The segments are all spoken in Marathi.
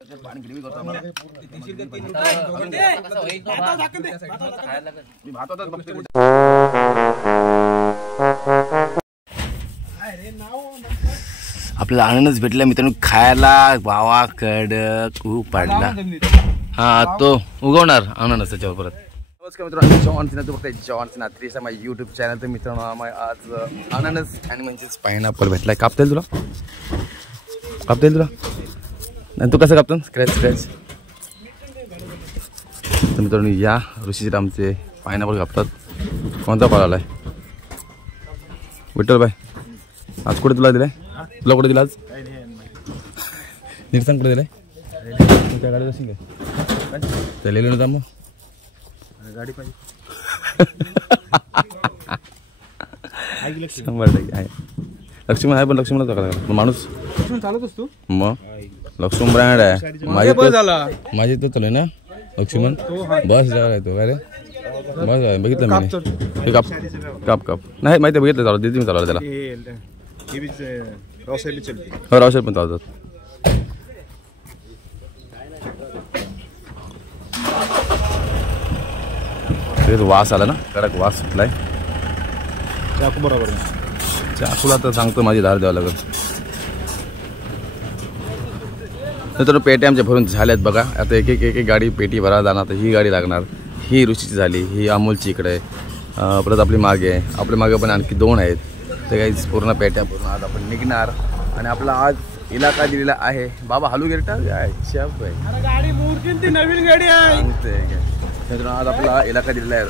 आपल्याला अननस भेटला मित्रांनो खायला. वावा कडक खूप पडला. हा तो उगवणार अननस त्याच्यावर परत. नमस्कार मित्रांनो, जॉन सिन्हा बघताय जॉन सिन्हा त्रिशा माझ्या यूट्यूब चॅनल. तर मित्रांनो आज अननस आणि म्हणजेच पायनॅपल भेटलाय. कापता येईल तुला? कापता येईल तुला? नाही तू कसं कापतो? स्क्रॅच. तर मित्रांनो या ऋषीरामचे पायनॅपल कापतात. कोणता फळ आलाय विठ्ठल बाय? आज कुठे तुला दिलाय? तुला कुठे दिला आज? निरसन कुठे दिलाय? त्या गाडीत असेल काय? चालेल नव्हता मग गाडी पाहिजे. 100% आहे. लक्ष्मण आहे पण लक्ष्मणच बघा माणूस. लक्ष्मण चालत असतो मग. लक्ष्मण ब्रँड आहे माझी तो चालू ना लक्ष्मण. बस जायला तो काय रे? बस बघितलं मी. काप नाही माहिती बघितलं चालू दिदी मी चालवलं त्याला. हो रावसाहेब पण चालतात. वास आला ना कडक वास सुटलाय. चाकू बरोबर चाकूला तर सांगतो माझी धार द्यावं लागेल. तर पेट्या आमच्या भरून झाल्यात बघा. आता एक गाडी पेटी भरायला जाणार. तर ही गाडी लागणार. ही ऋषीची झाली. ही अमोलची इकडे आहे. परत आपली मागे आहे. आपल्या मागे पण आणखी 2 आहेत. ते काही पूर्ण पेट्या भरून आज आपण निघणार. आणि आपला आज इलाका दिलेला आहे बाबा हालू गेरटा गाडी मूर्ती नवीन गाडी आहे. आज आपला इलाका दिलेला आहे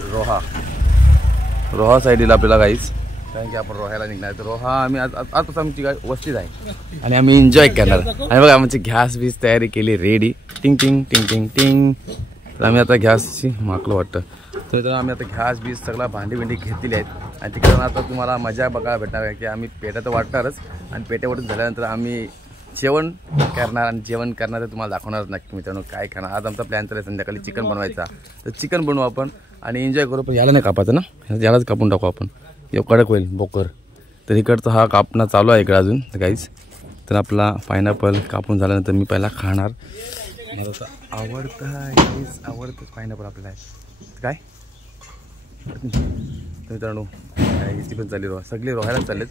रोहा साईडला आपल्याला काहीच. कारण की आपण रोह्याला निघणार. तर रोहा आम्ही आज आमची वस्तीच आहे आणि आम्ही एन्जॉय करणार. आणि बघा आमची गॅस बीस तयारी केली रेडी. टिंग टिंग टिंग टिंग टिंग. तर आम्ही आता गॅसची माकलं वाटतं. तर आम्ही आता गॅस बीस सगळा भांडी घेतलेली आहेत. आणि तिकडे आता तुम्हाला मजा बघायला भेटणार आहे की आम्ही पेट्या तर वाटणारच. आणि पेट्यावरून झाल्यानंतर आम्ही जेवण करणार. आणि जेवण करणार तर तुम्हाला दाखवणारच नक्की मित्रांनो काय करणार. आज आमचा प्लॅन तर आहे संध्याकाळी चिकन बनवायचा. तर चिकन बनवू आपण आणि एन्जॉय करू. पण याला नाही कापायचं ना, यालाच कापून टाकू आपण. कडक होईल बोकर. तर इकडचा हा कापणं चालू आहे इकडे अजून काहीच. तर आपला पायनॅपल कापून झाल्यानंतर मी पहिला खाणार. मला असं आवडतं पायनॅपल आपल्याला काय. मित्रांनो ती पण चालली सगळे रोहायलाच चाललेत.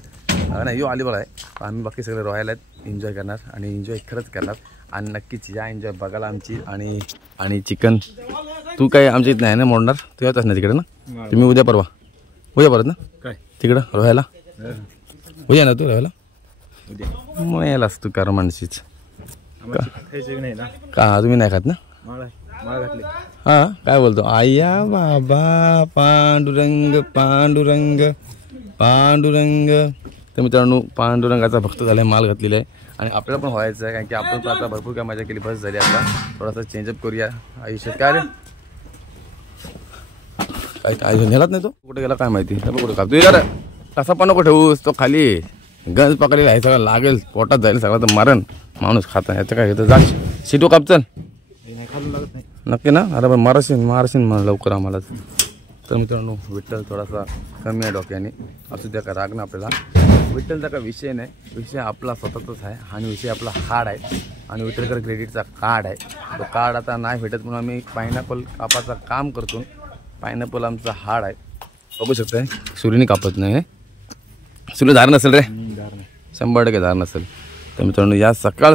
नाही यो अलिबाग आहे. आम्ही बाकी सगळे रोहायला आहेत. एन्जॉय करणार आणि एन्जॉय खरंच करणार. आणि नक्कीच या एन्जॉय बघायला आमची. आणि चिकन तू काय आमच्या इथं नाही ना मोडणार? तू येतच ना तिकडे ना? तुम्ही उद्या परत ना काय तिकडं रोहायला? उद्या ना तू रोहायला? मग यायलाच तू कर माणशीच का? तुम्ही नाही खात ना? हा काय बोलतो आया बाबा पांडुरंग पांडुरंग पांडुरंग. तर मित्रांनो पांडुरंगाचा भक्त झालाय. माल घातलेला आहे आणि आपल्याला पण व्हायचं आहे. कारण की आपण पण आता भरपूर काय मजा केली. बस झाली. आता थोडासा चेंजअप करूया आयुष्यात. काय रे काय नेलाच नाही तो? कुठे गेला काय माहिती. कुठे कापतो यार कसा पण नको ठेवूस. तो खाली गंज पकडलेला आहे. सगळं लागेल पोटात जाईल सगळं. तर मरण माणूस खाता याचं काय घेतं. जा शिटो कापचल नक्की ना. अरे पण मारशीन लवकर आम्हाला. तर मित्रांनो विठ्ठल थोडासा कमी आहे डोक्याने. असू द्या का राग ना आपल्याला. विठ्ठलचा का विषय नाही. विषय आपला स्वतःचाच आहे. आणि विषय आपला हार्ड आहे. आणि विठ्ठलकर क्रेडिटचा कार्ड आहे. तो कार्ड आता नाही भेटत म्हणून आम्ही पायनॅपल कापाचं काम करतो. पायनॅपल आमचा हार्ड आहे. बघू शकताय सुरीने कापत नाही. सुरी धार नसेल रे. 100% धार नसेल. तर मित्रांनो या सकाळ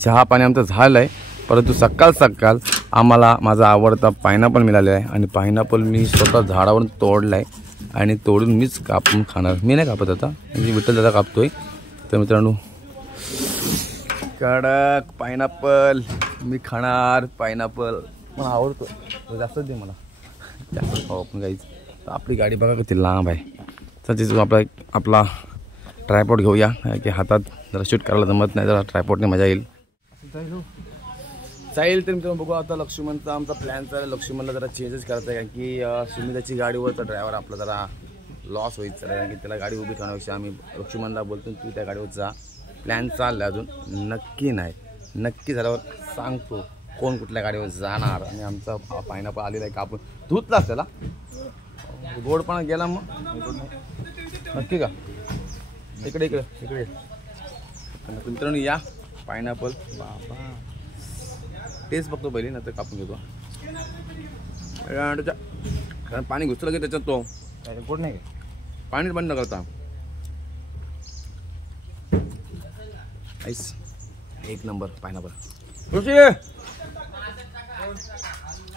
चहा पाणी आमचं झालं आहे. परंतु सकाळ आम्हाला माझा आवडता पायनॅपल मिळाला आहे. आणि पायनॅपल मी स्वतः झाडावरून तोडला आहे. आणि तोडून मीच कापून खाणार. मी नाही कापत आता म्हणजे विठ्ठल दादा कापतोय. तर मित्रांनो कडक पायनॅपल मी खाणार. पायनॅपल मला आवडतो जास्तच दे मला जास्त खाऊ आपण काहीच. तर आपली गाडी बघा किती लांब आहे. तर तिथून आपला ट्रायपॉड घेऊया की हातात जरा शूट करायला जमत नाही. जरा ट्रायपॉडने मजा येईल. जाईल तर मित्रांनो बघू आता लक्ष्मणचा आमचा प्लॅन चालेल. लक्ष्मणला जरा चेंजेस करायचं आहे. कारण की सुमिताची गाडीवरचा ड्रायव्हर आपला जरा लॉस व्हायचं आहे. कारण की त्याला गाडी उभी ठेवण्यापेक्षा आम्ही लक्ष्मणला बोलतो तू त्या गाडीवर जा. प्लॅन चालला अजून नक्की नाही. नक्की झाल्यावर सांगतो कोण कुठल्या गाडीवर जाणार. आणि आमचा पायनॅपल आलेला आहे का आपण धुतलाच त्याला गोडपणा गेला मग नक्की का. इकडे मित्रांनो या पायनॅपल बाबा टेस्ट बघतो पहिली नंतर कापून घेतो. कारण पाणी घुसलं की त्याच्यात तो गोड नाही पाणी बंद करता. आईस एक नंबर पायनॅपल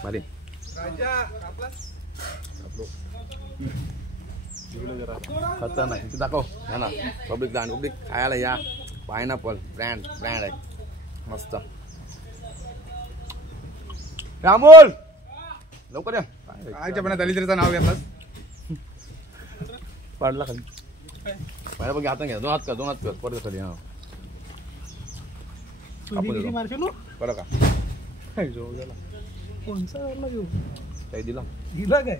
भारी. खतर नाही ते दाखव या ना पब्लिक लँड पब्लिक खायला या. पायनॅपल ब्रँड आहे मस्त. अमोल लवकर या. पण दलितचं नाव घेतलं पाडला खाली पायनॅपल घ्या. हातात घ्या. दोन हात कर परत खाली. हा बरं का काही दिला काय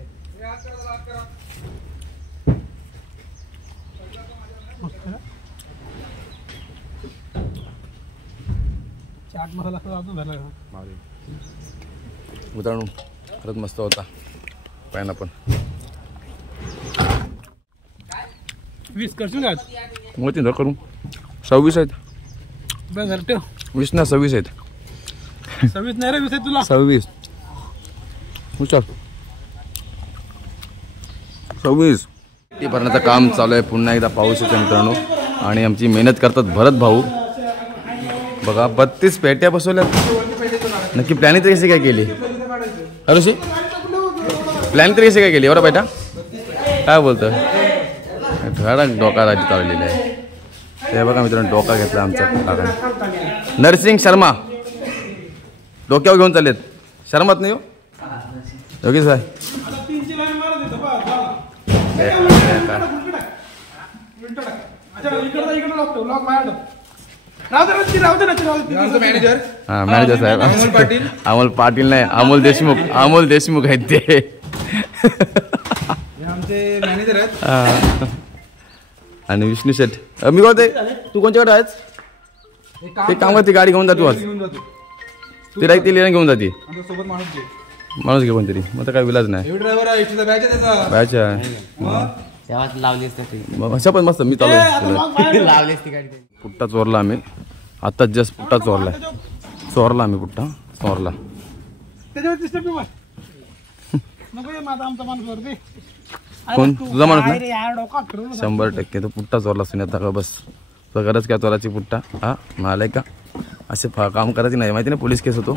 चाट मसाला झाला मित्रांनो खरंच मस्त होता पायनॅपल. 20 करशील आज मोठी न करू 26 आहेत. बस झालं ठेव. 20 ना 26 आहेत. 26 नाही रे 20 आहे तुला. 26 हुशार 26. ती भरण्याचं काम चालू आहे. पुन्हा एकदा पाऊस येतो मित्रांनो आणि आमची मेहनत करतात भरत भाऊ. बघा 32 पेट्या बसवल्यात. नक्की प्लॅनिंग तरी कशी काय केली अरे प्लॅनिंग तरी कशी काय केली बरं बेटा काय बोलतं. धडक डोका राजी चाललेला आहे. ते बघा मित्रांनो डोका घेतला आमचा काकाने. नरसिंग शर्मा डोक्यावर घेऊन चाललेत. शर्मात नाही हो योगेश भाई. हा मॅनेजर साहेब अमोल पाटील नाही अमोल देशमुख आहेत ते आमचे मॅनेजर आहेत. आणि विष्णू शेठ मी बोलते तू कोणच्याकडे आहेस. ते काम करते गाडी घेऊन जातो आज. ती राईट ती घेऊन जाते सोबत माणूस घे कोणतरी. मग काय विलाज नाही. बॅच अशा पण मस्त मी चालू लावलीस ती गाडी. पुट्टा चोरला आम्ही आत्ताच जस्ट पुट्टा चोरला आम्ही पुट्टा चोरला. कोण तुझा माणूस नाही 100% तो पुट्टा चोरला सुन्यात का बस. तर गरज काय चोराची पुट्टा हा मालाय का असे काम करायची नाही माहिती नाही. पोलीस केस होतो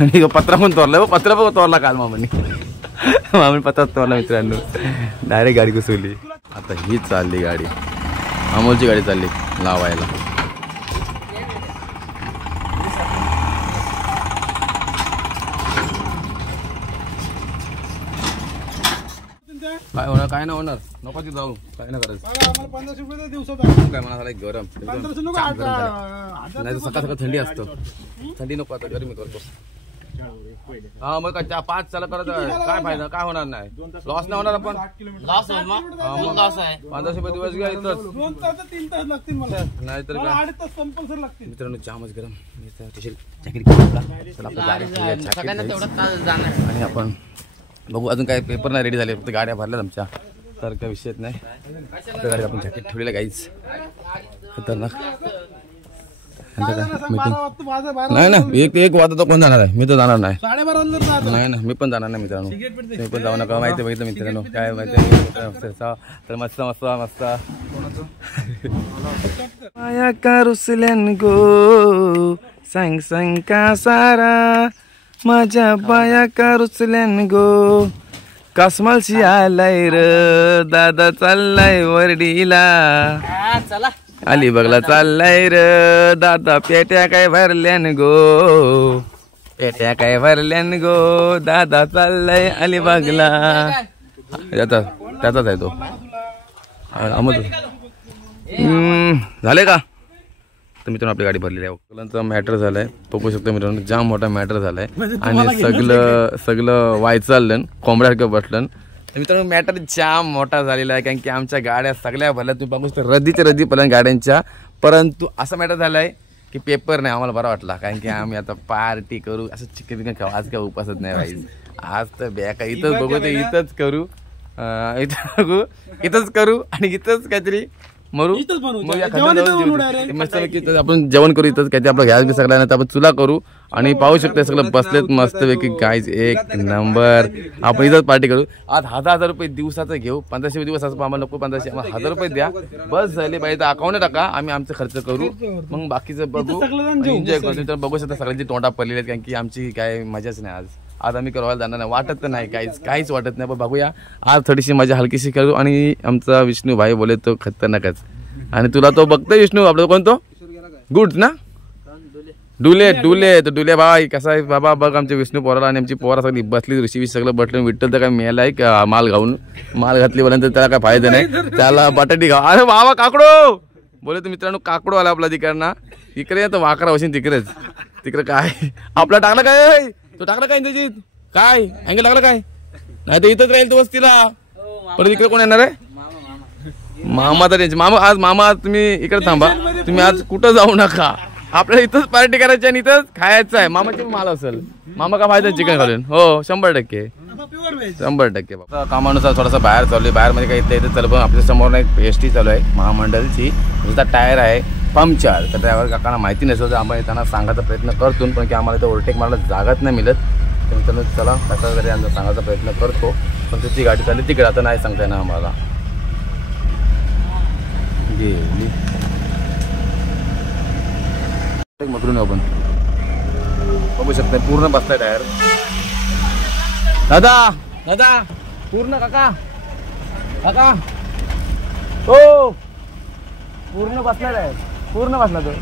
आणि पत्रा पण चोरला. पत्रा पण चोरला काल मामाने पत्रा चोरला मित्रांनो. डायरेक्ट गाडी घुसवली. आता ही चालली गाडी अमोलची गाडी चालली लावायला. काय होणार काय नाही होणार नको ती जाऊ काय नाही करायचं. 1500 रुपये दिवसात काय म्हणा गरम नाही सकाळ थंडी असतं. थंडी नको आता गरमी करतो. हा मग काय 5 चालू करायचं काय फायदा काय होणार नाही. लॉस नाही होणार. आपण लॉस आहे 1500 रुपये दिवस घ्या इथं 2 तास 3 तास लागतील मला. नाही तर काय 8 तास कंपल्सरी लागतील. मित्रांनो जामच गरम. जॅकेट आणि आपण बघू. अजून काय पेपर नाही रेडी झाले फक्त गाड्या भरल्यात आमच्या तर काय विषयच नाही. गाडी आपण जॅकेट ठेवलेलं काहीच खतरनाक. मीटिंग नाही ना एक वाजता कोण जाणार आहे. मी तर जाणार नाही. 12:30 नाही ना मी पण जाणार नाही मित्रांनो. मी पण जाऊ नका माहिती बघितलं मित्रांनो काय माहिती. तर मस्त मस्त मस्त माया कारुसल्यान गो सांग सांग का सारा माझ्या बाया कारुसल्यान गो. कासमालशी आलाय र दादा चाललाय वरडीला. अलिबागला चाललाय र दादा पेट्या काय भरल्यान गो. पेट्या काय भरल्यान गो दादा चाललाय अलिबागला. त्याचाच आहे तो अमोल. झाले का तर मित्रांनो आपली गाडी भरलेली आहे. मुलांचा मॅटर झालाय बघू शकतो मित्रांनो. जाम मोठा मॅटर झालाय आणि सगळं वायचाललं कोंबड्यासारखं बसलं. मित्रांनो मॅटर जाम मोठा झालेला आहे कारण की आमच्या गाड्या सगळ्या भरल्या. तुम्ही बघू शकता रद्दी पडल्या गाड्यांच्या. परंतु असा मॅटर झालाय की पेपर नाही आम्हाला बरा वाटला कारण की आम्ही आता पार्टी करू असं चिकन बिकन खाऊ. आज काय उपासच नाही राहील. आज तर बॅका इथंच बघू ते इथंच करू इथंच करू आणि इथंच काहीतरी मरू इथंच बनवू. मग या जेवण इथं बनवू खाद्यात direct. मस्तपैकी इथं आपण जेवण करू इथं काय आपलं गॅस बी सगळं नाही तर आपण चुला करू आणि पाहू शकतो सगळं बसलेत मस्तपैकी गाईज एक नंबर. आपण इथंच पार्टी करू. आज 1000 रुपये दिवसाचं घेऊ. 1500 दिवस असं आम्हाला नको 1500 आम्हाला 1000 रुपये द्या बस झाले पाहिजे. अकाउंट टाका आम्ही आमचा खर्च करू मग बाकीचं बघू एन्जॉय करू. तर बघू शकता सगळ्यांची तोंडा पडलेली आहेत कारण की आमची काय मजाच नाही आज. आज आम्ही करायला जाणार नाही वाटत तर नाही काहीच वाटत नाही पण बघूया आज थोडीशी मजा हलकीशी करू. आणि आमचा विष्णू भाई बोले तो खतरनाकच आणि तुला तो बघतोय विष्णू आपला कोणतो गुड ना डुले तर डुले भाई कसा आहे बाबा बघ आमच्या विष्णू पोराला आणि आमची पोरा सगळी बसली ऋषी सगळं बटलं विठ्ठल तर काय मिळालं आहे का माल घातली बोलल्यानंतर त्याला काय फायदा नाही त्याला बटाटी घाव. अरे बाबा काकडो बोले तर मित्रांनो काकडो आला आपला तिकडनं इकडे तर वाकरा होशील तिकडे काय आपला टाकला काय तो टाकला काय त्याची काय अँगल टाकला काय नाही तर इथंच राहील तो वस्तीला परत इकडे कोण येणार आहे मामा तर त्यांचे मामा आज मामा तुम्ही इकडे थांबा तुम्ही आज कुठं जाऊ नका आपल्याला इथंच पार्टी करायची आणि इथंच खायचं आहे. मामाची माल असेल मामा का फायदा चिकन घालून हो 100% 100% बाबा. कामानुसार थोडासा बाहेर चालू आहे. बाहेर मध्ये काही इथे चालू पण आपल्या समोर एक एसटी चालू आहे महामंडळची नुसता टायर आहे पंक्चर. तर ड्रायव्हर काकांना माहिती नसेल तर आम्ही त्यांना सांगायचा प्रयत्न करतो पण की आम्हाला इथं ओव्हरटेक मारायला जागाच नाही मिळत तर मित्रांनो चला कसा तरी आमचा सांगायचा प्रयत्न करतो पण त्याची गाडी चालली तिकडे आता नाही सांगता येणार आम्हाला. गेली मधून आपण बघू शकता पूर्ण बसलाय टायर. दादा पूर्ण काका हो पूर्ण बसलाय टायर पूर्ण बसला तो.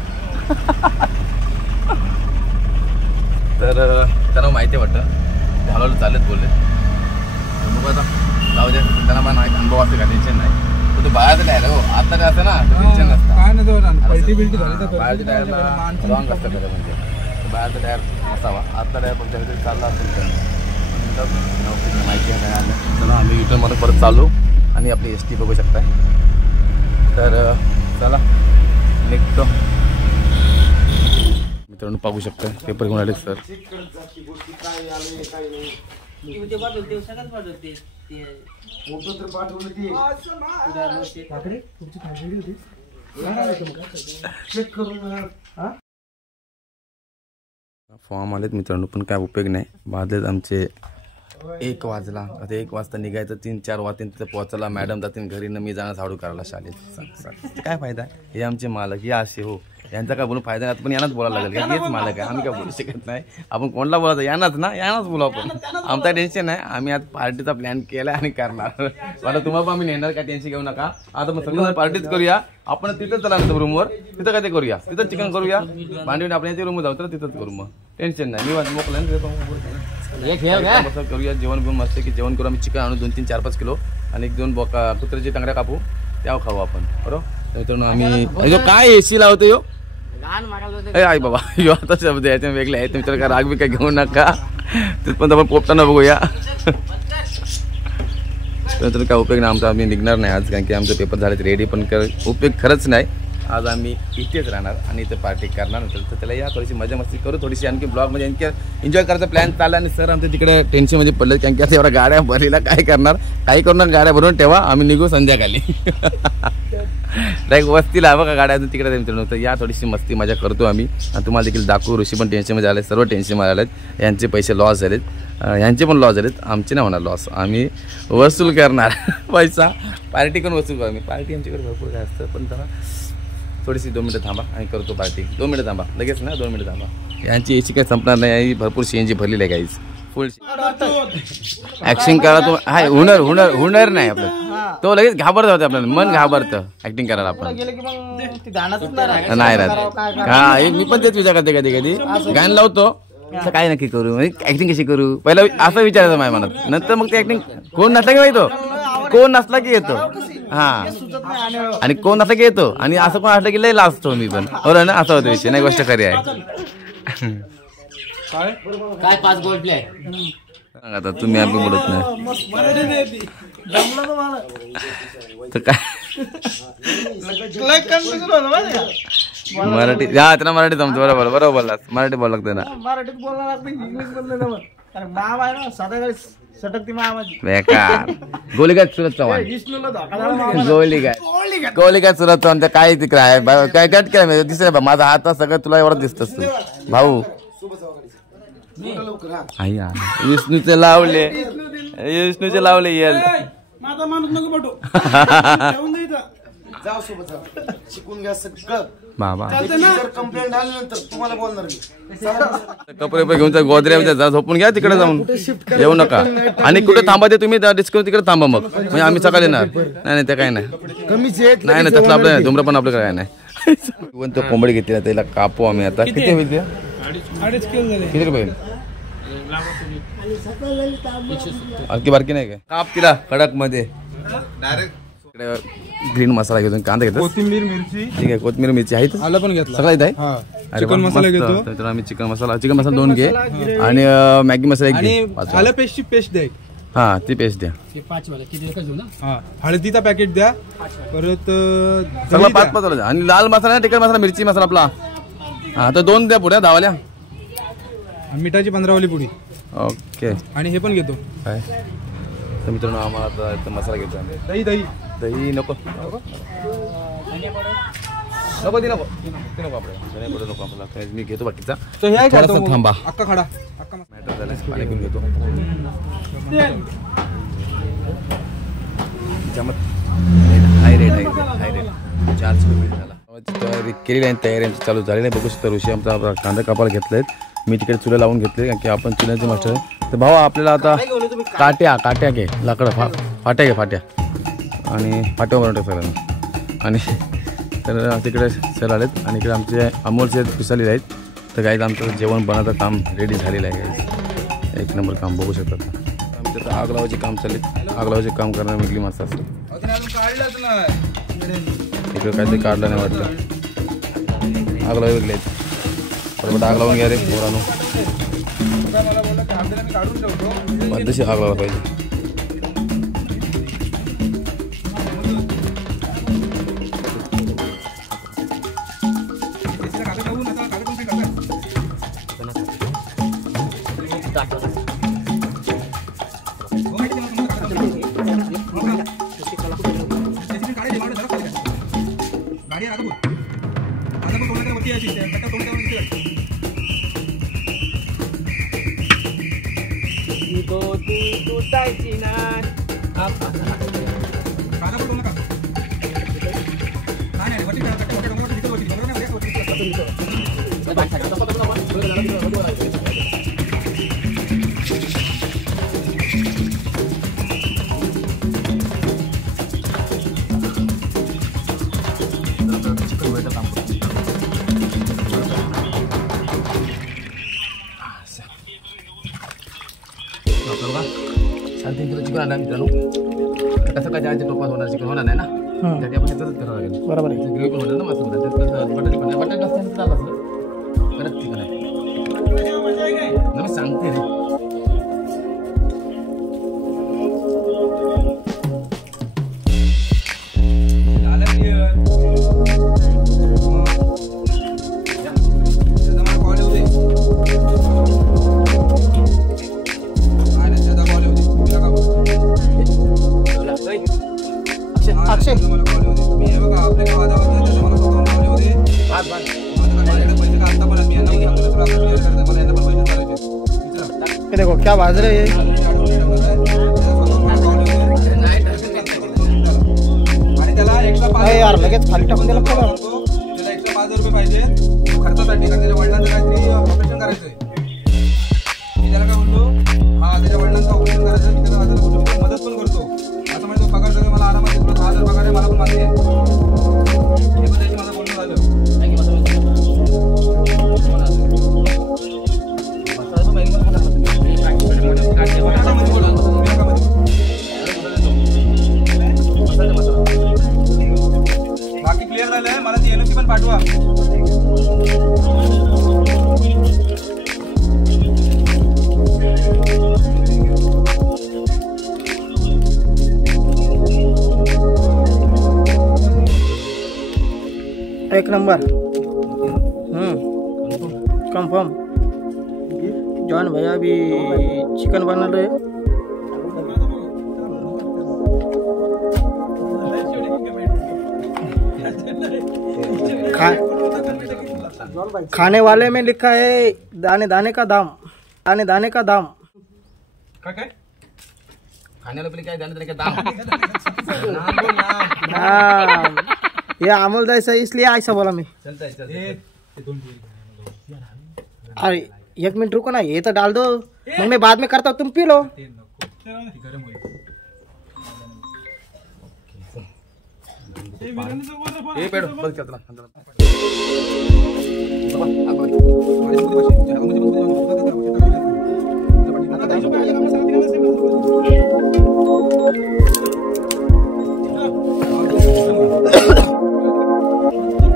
तर त्यांना माहिती वाटतं हळूहळू चालत बोलले बघू आता जाऊ दे त्यांना मला अनुभव असते का टेन्शन नाही. तो बाहेरचं टायर हो आता काय असतं ना टेन्शन नसतं बाहेरच्या टायरला रॉंग असतं खरं म्हणजे बाहेरचा टायर असावा आता टायर तुमच्याकडे चालला असेल तर माहिती आहे. चला आम्ही रिटर्नमध्ये परत चालू आणि आपली एस टी बघू शकताय. तर चला निघतो मित्रांनो पाहू शकता पेपर घेऊन आले सर. फॉर्म आलेत मित्रांनो पण काय उपयोग नाही वाजलेत आमचे 1 वाजला. आता 1 वाजता निघायचं 3-4 वाजता तिथं पोहोचायला मॅडम जातील घरी न मी जाणार झाडू करायला शाळेत. काय फायदा हे आमचे मालक हे असे हो यांचा काय बोलून फायदा नाही पण यांनाच बोलायला लागेल का हेच मालक आहे आम्ही काय बोलू शकत नाही. आपण कोणाला बोलायचं यांनाच बोलू आपण आमचा टेन्शन नाही. आम्ही आज पार्टीचा प्लॅन केला आणि करणार आता तुम्हाला आम्ही नेणार काय टेन्शन घेऊ नका. आता मग सगळं पार्टीच करूया आपण तिथं चला रूमवर तिथं काय ते करूया तिथं चिकन करूया भांडीने आपल्या रूमवर जाऊ तर तिथंच करू मग टेन्शन नाही. मी मोकलं करूया जेवण घेऊन मस्त की जेवण करू आम्ही चिकन आणू 2-3-4-5 किलो आणि 1-2 बोका कुत्र्याची टांगड्या कापू त्यावर खाऊ आपण बरोबर. मित्रांनो आम्ही काय एसी लावतो यो आई बाबा यो आता शब्द याच्या वेगळे आहेत मित्र का राग बी काय घेऊ नका तिथपर्यंत आपण पोपटाना बघूया. तर काय उपयोग नाही आमचा आम्ही निघणार नाही आज कारण की आमचे पेपर झाले रेडी पण उपयोग खरंच नाही. आज आम्ही इथेच राहणार आणि इथे पार्टी करणार तर त्याला या थोडीशी मजा मस्ती करू थोडीशी आणखी ब्लॉगमध्ये आणखी एन्जॉय करायचा प्लॅन चालला. आणि सर आमच्या तिकडे टेन्शनमध्ये पडलं कारण की आता एवढ्या गाड्या भरलेला काय करणार काही करून गाड्या भरून ठेवा आम्ही निघू संध्याकाळी डायरेक्ट वस्तीला बघा गाड्या तिकडे मित्रांनो. तर या थोडीशी मस्ती मजा करतो आम्ही आणि तुम्हाला देखील दाखवू. ऋषी पण टेन्शनमध्ये आले सर्व टेन्शनमध्ये आले आहेत. यांचे पैसे लॉस झालेत यांचे पण लॉस झालेत आमचे नाही होणार लॉस आम्ही वसूल करणार पैसा पार्टी करून वसूल करू आम्ही. पार्टी आमच्याकडे भरपूर काय असतं पण जरा थोडीशी 2 मिनिटं थांबा आणि करतो पार्टी. 2 मिनिटं थांबा लगेच ना 2 मिनिटं थांबा. यांची याची काही संपणार नाही भरपूर CNG भरलेली आहे काहीच फुल ऍक्टिंग करा तो हाय हुनर नाही आपलं तो लगेच घाबरत होते आपल्याला मन घाबरतं ऍक्टिंग करायला आपण नाही राहत. हा मी पण तेच विचार करते कधी गाणं लावतो असं काय नक्की करू ऍक्टिंग कशी करू पहिला असं विचारायचं माझ्या मनात नंतर मग ते ऍक्टिंग कोण नसला की येतो कोण नसला की येतो हा आणि कोण नसला की येतो आणि असं कोण असलं की लय लाजतो मी पण बरोबर ना असं होतं विषय नाही गोष्ट खरी आहे. काय 5 गोल्ड प्ले आता तुम्ही आम्ही बोलत नाही तर काय मराठी हा त्यांना मराठी जमतो बरोबर बोललास मराठी बोलावं लागतं ना मराठीत बोलायला लागतं इंग्लिश बोललं अरे मामा आहे ना सदा सटकती मामाची बेकार गोली काय सुरत चव्हाण विष्णूला धोका दिला मामाला. गोली काय सुरत चव्हाण काय तिकडे आहे काय कट केलं दिसत माझा हात सगळं तुला एवढं दिसतस तू भाऊ आई आ. विष्णूचे लावले येल माझा माणूस नको पटू ठेवून दे इथं. जाऊ सोबत जाऊ शिकून घ्या सगळं बाबा जर कंप्लेंट आल्यानंतर तुम्हाला बोलणार मी कपडे घेऊन जा गोदऱ्या जा झोपून घ्या तिकडे जाऊन येऊ नका आणि कुठे थांबा ते तुम्ही डिस्काउंट तिकडे थांबा मग म्हणजे आम्ही सकाळी येणार नाही ते काय नाही कमीच आहेत नाही नाही तसलं आपलं धुम्रपान आपलं काय नाही पण तो कोंबडी घेतली ना त्याला कापू आम्ही आता किती होईल ते? 2.5 किलो झाले. किती रुपये हलकी बारकी नाही काय काप तिला कडक मध्ये ग्रीन मसाला घेतो कांदा घेतो कोथिंबीर मिरची ठीक आहे कोथिंबीर मिरची आहे आलं पण घेतलं. सगळं इथं आहे हा अरे चिकन मसाला घेतो. तर आम्ही चिकन मसाला 2 घे आणि मॅगी मसाला 1 आणि घे 5 आलं पेस्टची पेस्ट द्या. हा ती पेस्ट द्या हा हळदीचा पॅकेट द्या. परत सगळं 5 द्या आणि लाल मसाला तिखट मसाला मिरची मसाला आपला हा तर 2 द्या पुढ्या धावाल्या मिठाची 15 वाली पुडी ओके आणि हे पण घेतो काय तर मित्रांनो आम्हाला आता इथं मसाला घेतो आम्ही दही दही दही नको नको ती नको ते नको आपल्याला नको आपल्याला मी घेतो बाकीचा तो हे आहे का थोडासा तो? थांबा अक्का खडा अक्का मसाला. मॅटर झालं पाणी घेऊन घेतो जमत हाय रेट 4 रुपये झाला तयारी केलेली आहे तयारी आमची चालू झालेली आहे बघू शकता ऋषी आमचा कांदा कापायला घेतलेत मी तिकडे चुलं लावून घेतले कारण की आपण चुल्याचे मास्टर आहे तर भाऊ आपल्याला आता काट्या घे लाकडं फाट्या घे फाट्या आणि फाट्या बनवतो सगळ्यांना आणि तर तिकडे सर आलेत आणि इकडे आमचे अमोलचे पिसालेले आहेत तर काही आमचं जेवण बनवतं काम रेडी झालेलं आहे काही 1 नंबर काम बघू शकतात आमच्या तर आग लावायचे काम चालले आग लावायचे काम करणं वेगळी मस्त असतं इकडे काहीतरी काढलं नाही वाटतं आग लावाय वेगळे आहेत बरोबर आग लावून घ्या रे पोरांनो पद्धतशीर आग लावला पाहिजे मित्रांनो कसं काय जायचं टोपात होणार चिकन होणार नाही ना त्यासाठी आपण याचाच करावं लागेल बरोबर आहे ग्रेव्ही पण होणार ना मस्त होणार त्यात बटाटे पण बटाटे नसतं चाललं असलं परत चिकन आहे मी सांगते रे देखो क्या बाज रहे हैं यार लगेच खाली टाकून दिला त्याला एक्स्ट्रा 5,000 रुपये पाहिजे खर्चासाठी कारण त्याच्या वडिलांचं काहीतरी ऑपरेशन करायचंय मी त्याला काय बोलतो हा त्याच्या वडिलांचं ऑपरेशन करायचं मी त्याला मदत पण करतो असं म्हणजे तो पगार सगळं मला आरामात देतो 10,000 पगार आहे मला पण माहिती आहे हे पण त्याची माझं बोलणं झालं बाकी क्लिअर झालंय मला ती एनओसी पण पाठवा एक नंबर कन्फर्म जॉन भैया अभी चिकन बना रहे हैं। खाने वाले में लिखा है दाने दाने का दाम, दाने दाने का दाम। काय खाण्याला पहिले काय दाणे का दाम हाँ, ये अमोल जैसा इसलिए ऐसा बोला मैं। अरे 1 मिनट रुको ना, ये तो डाल दो, मैं बाद में करता हूँ, तुम पी लो। हे पेड बस करतो ना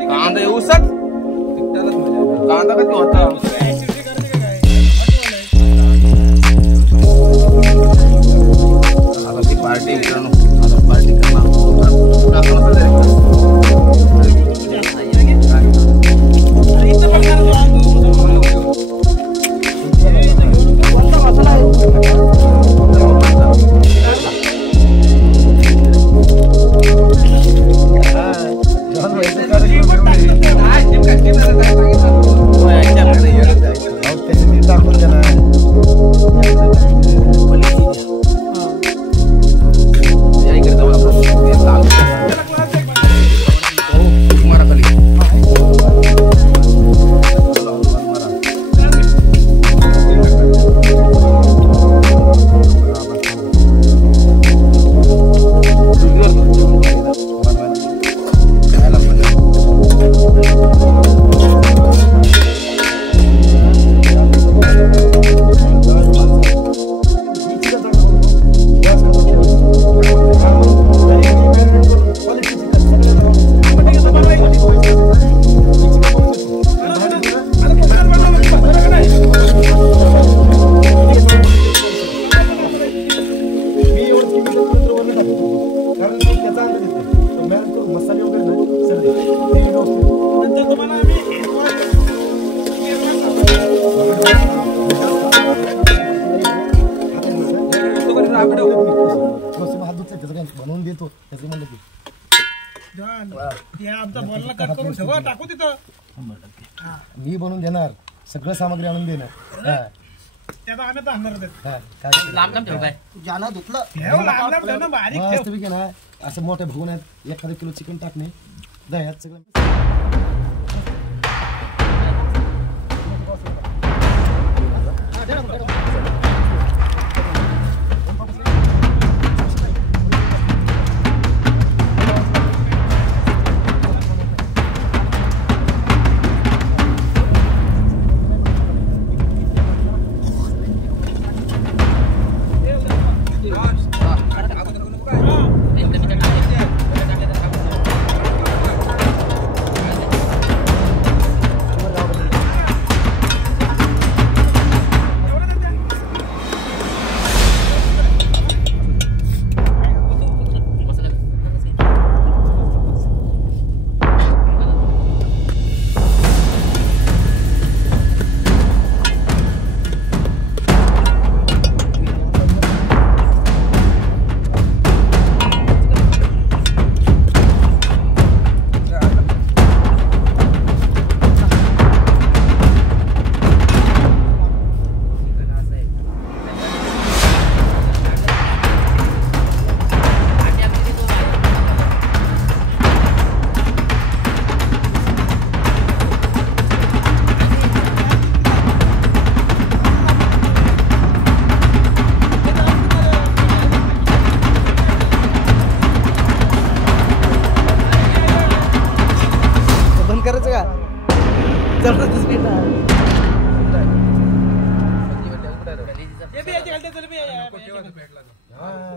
कांदा येऊ सक कांदा कधी होता आता ती पार्टी मित्रांनो, आता पार्टी करणार बनवून देतो त्याचं म्हणलं की आमचा बोलला कट करून सगळं टाकू तिथं, मी बनवून देणार, सगळं सामग्री आणून देणार. त्याचा आम्ही तर आणणार होते. लांब लांब ठेव काय जाना धुतलं बारीक मस्त पैकी ना, असं मोठे भगवून आहेत, 1 किलो चिकन टाकणे दह्यात सगळं.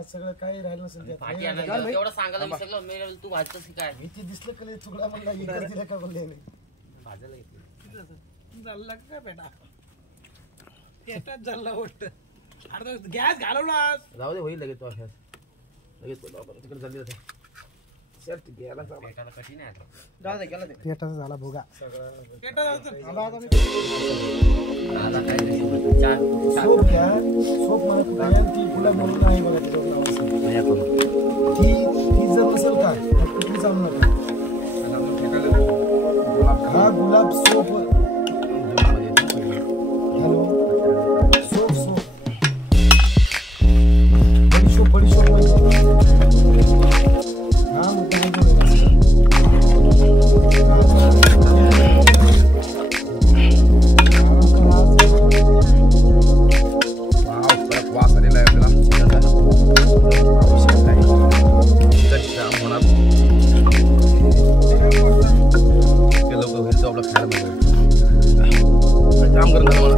सगळं काही राहिलं नसेल एवढं सांगायला विसरलो मी, तू वाचतोस की काय? मी ते दिसलं का नाही तुकडा म्हणला एकच दिला का बोलले नाही. भाजायला येते झाला का बेटा, एकटाच झाला गोष्ट. अर्धा गॅस घालवला, जाऊ दे होईल लगेच, लगेच तिकडे चालली जाते. पेटाला कठीण आहे आता. जाऊ दे, गेला ते पेटाचा झाला भोगा. आता काय सोप घ्या. सोप मला कुठे आहे? ती गुलाब म्हणून आहे बघा त्याच्यावर नाव असेल. ती जर नसेल का तर कुठली चालू नका. हा गुलाब सोप. हॅलो सोप सोप बडीशोप म्हणजे हा मग काय बोलायचं. वास आलेला आहे आपल्याला चिकनचा. आवश्यक आहे चिकन जाम होणार. ते लोक होईल तो आपला खायला मिळेल. जाम करून झालं मला.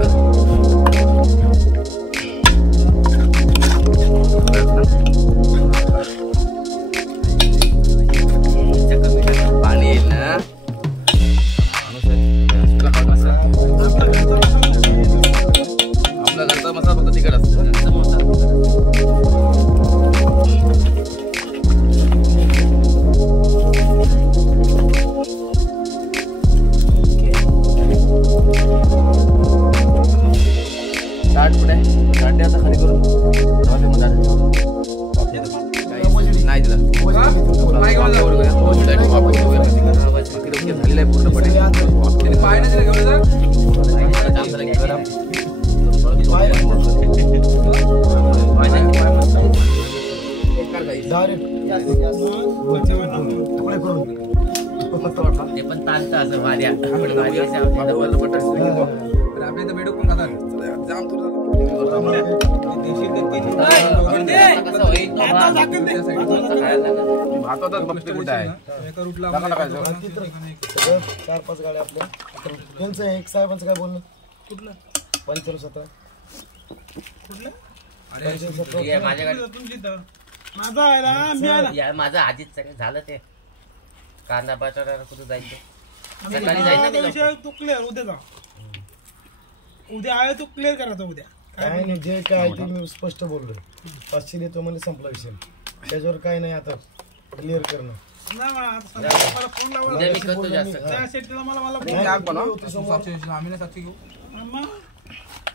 पाणी येईल ना माणूस आहे. तुला खात असेल आपला घरचा मसाला फक्त तिखट असतो. घरचा मसाला चाट पुढे चाटे आता खाली करून नाही दिला झालेलं आहे पूर्णपणे. पाय नाही घेऊन जा. ते पण ताणतं असं वाऱ्या आपल्या इथं बेडूक पण खातात. जाम कसं होईल भातातच बघते कुठे आहे. एका रूटला सगळं 4-5 गाड्या आपल्या. त्यांचं एक साहेबांचं काय बोलणं कुठलं 75-17 कुठलं माझ्याकडे तुमची तर माझा आहे ना मी आहे ना. माझं आधीच सगळं झालं ते कांदा बटाटा कुठं जायचं सकाळी जायचं माझा विषय तो क्लिअर उद्या जा. उद्या आहे तो क्लिअर करायचा उद्या. काय नाही जे काय आहे ते मी स्पष्ट बोललोय. 500 देतो म्हणजे संपला विषय. त्याच्यावर काय नाही आता क्लिअर करणं. नाही मला संध्याकाळी मला फोन लावला. उद्या मी करतो जास्त. त्या शेतीला मला नाही, फोन आम्ही साक्षी घेऊ. मग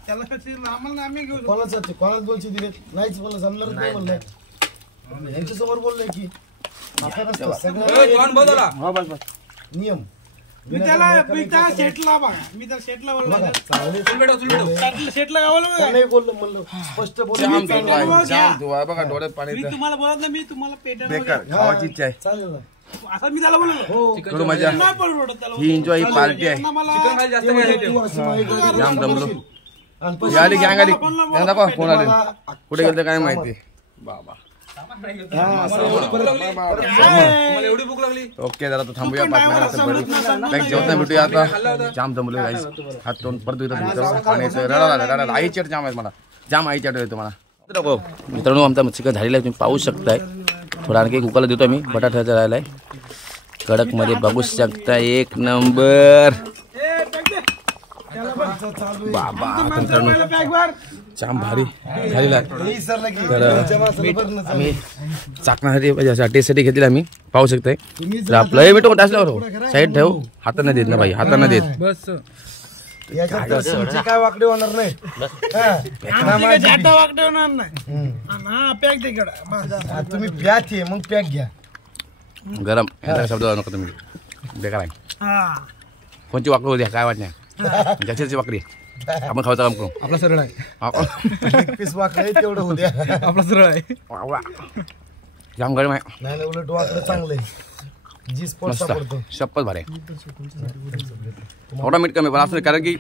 त्याला कशी आम्हाला आम्ही घेऊ. कोणाच बोलची दिले नाहीच मला जमणार नाही म्हणलंय. यांच्या समोर बोललोय की आता नसतं सगळं नियम. मी त्याला शेटला बघा मी त्याला शेटला बोललो शेटला काय बोललो नाही बोललो म्हणलं स्पष्ट बोललो. बघा डोळ्यात पाणी मी तुम्हाला बोलत नाही. मी तुम्हाला पेटा बेकार खावायची इच्छा आहे. चालेल ना. असं मी त्याला बोललो करू मजा. नाही पडलो त्याला ही एन्जॉय ही पार्टी आहे. जाम जमलो. ही आली गँग आली. त्यांना दाखवा कोण आले कुठे गेलं काय माहिती. बाबा एवढी भूक लागली. ओके जरा तो थांबूया 5 मिनिट जेवता भेटूया आता. जाम जमलो हात तोंड परत पाणी रडा आई चट जाम आहे मला. जाम आई चट येतो मला. मित्रांनो आमचा चिकन झालेला आहे तुम्ही पाहू शकताय. थोडा आणखी कुकरला देतो मी. बटाट्याचा राहिला आहे कडक मध्ये बघू शकता. एक नंबर बाबा. मित्रांनो जाम भारी झालेला आहे. तर आम्ही चाकण्यासाठी म्हणजे टेस्टसाठी घेतलेला आम्ही पाहू शकताय. तर आपलं हे भेटू टासल्यावर साईड ठेव. हाताने देत ना भाई हाताने देत. बस काय वाकडे होणार नाही. जाता वागते होणार नाही. हा पॅक तिकडे तुम्ही पॅक आहे मग पॅक घ्या. गरम शब्द नका तुम्ही बेकार आहे. हा कोणची वाकडी होती काय वाटण्या ज्याची वाकडी आपण खायचं काम करू. आपला सरळ आहे. पीस वाकडे तेवढं होत्या. आपला सरळ आहे. जाम गरम आहे. नाही नाही उलट वाकडं चांगलं आहे. जी स्पॉट सापडतो. शपथ भारी आहे. थोडा मीठ कमी पण असं कारण की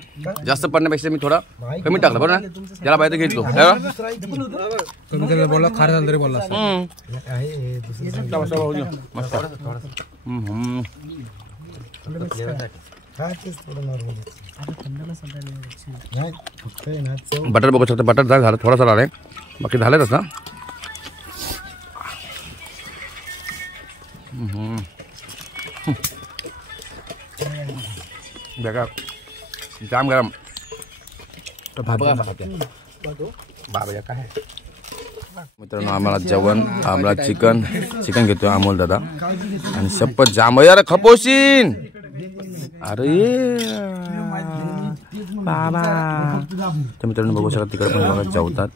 जास्त पडण्यापेक्षा मी थोडा कमी टाकलं बरं ना. त्याला पाहिजे घेतलो कमी करायला बोलला खार झालं तरी बोलला. मस्त. बटर बघू शकता. बटर झालं थोडासा राहिला आहे बाकी झालंच ना. बेकार जाम गरम. बाबा काय मित्रांनो आम्हाला जेवण आम्हाला चिकन घेतो अमोल दादा आणि शपथ जाम यार खपोशीन. अरे बाबा. तर मित्रांनो बघू शकता तिकडे पण बघा जेवतात.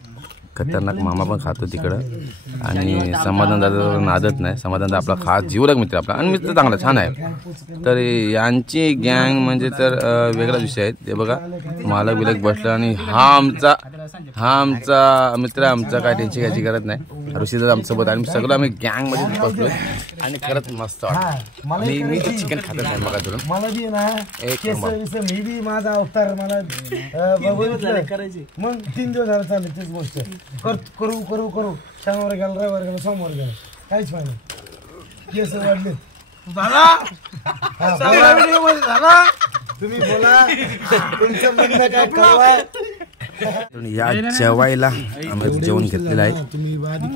खतरनाक मामा पण खातो तिकडं. आणि समाधान दादा नादत नाही. समाधान दादा आपला खास जीवलग मित्र आपला आणि मित्र चांगला छान आहे. तर यांची गँग म्हणजे तर वेगळाच विषय आहे. ते बघा मालक बिलक बसला आणि हा आमचा मित्र आमचा काय टेन्शन घ्यायची गरज नाही. ऋषीदादा आमच्यासोबत आणि सगळं आम्ही गँगमध्ये बसलोय आणि खरंच मस्त वाटतं. मी तर चिकन खातच नाही बघा धरून. मला बी ना एक केस विसं मी बी माझा अवतार मला करायचे. मग 3 दिवस झालं चालले तेच गोष्ट करू करू करू. शनिवार गेला रविवार गेला सोमवार गेला काहीच पाहिजे. केस वाढले तुम्ही बोला तुमचं म्हणणं काय कळवा. या जेवायला आम्ही जेवण घेतलेलं आहे.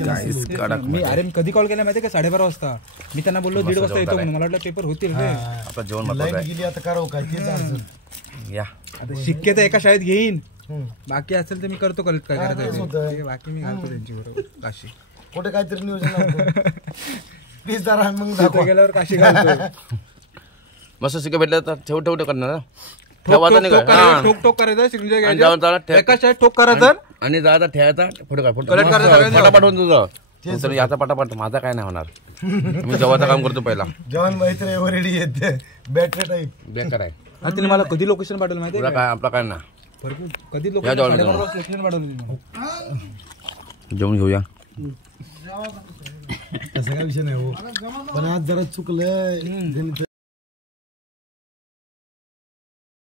गाईस कडक मी अरे कधी कॉल केला माहिती का 12:30 वाजता. मी त्यांना बोललो 1:30 वाजता येतो म्हणून. मला वाटलं पेपर होतील रे. आपलं जेवण लाईट महत्वाचं गेली आता करावं काय तेच अडचण. आहे. या आता शिक्के तर एका शाळेत घेईन. हम्म. बाकी असेल तर मी करतो कलेक्ट काय तेच करायचं होतं. ते. बाकी मी घालतो त्यांची बरोबर काशी. कुठे काहीतरी नियोजन प्लीज जरा मग तिथे दाखवा. गेल्यावर काशी घालतो. मस्त शिकं भेटलं तर ठेव करणार ठेवा ठोक नाही ठोक का? करायचं, ठोक ठोक करायचं सिग्नेचर आणि घ्यायचं. जाऊन ठेव. एका शाळेत ठोक करायचं. आणि जाता ठेवायचा फोटो काय Collect करायचं सगळ्यांनी. पटापट होऊन तुझं तर याचा पटापट माझा काय नाही होणार. मी जेव्हाचं काम करतो पहिला जेवण माहिती नाही वरेडी येते बॅटरी टाईप. बेकार आहे. आणि तिने मला कधी लोकेशन पाठवलं माहिती तुला आहे काय आपला काय ना भरपूर कधी या जेवण लोकेशन पाठवलं. जेवण घेऊया. तसा काय विषय नाही हो पण आज जरा चुकलं.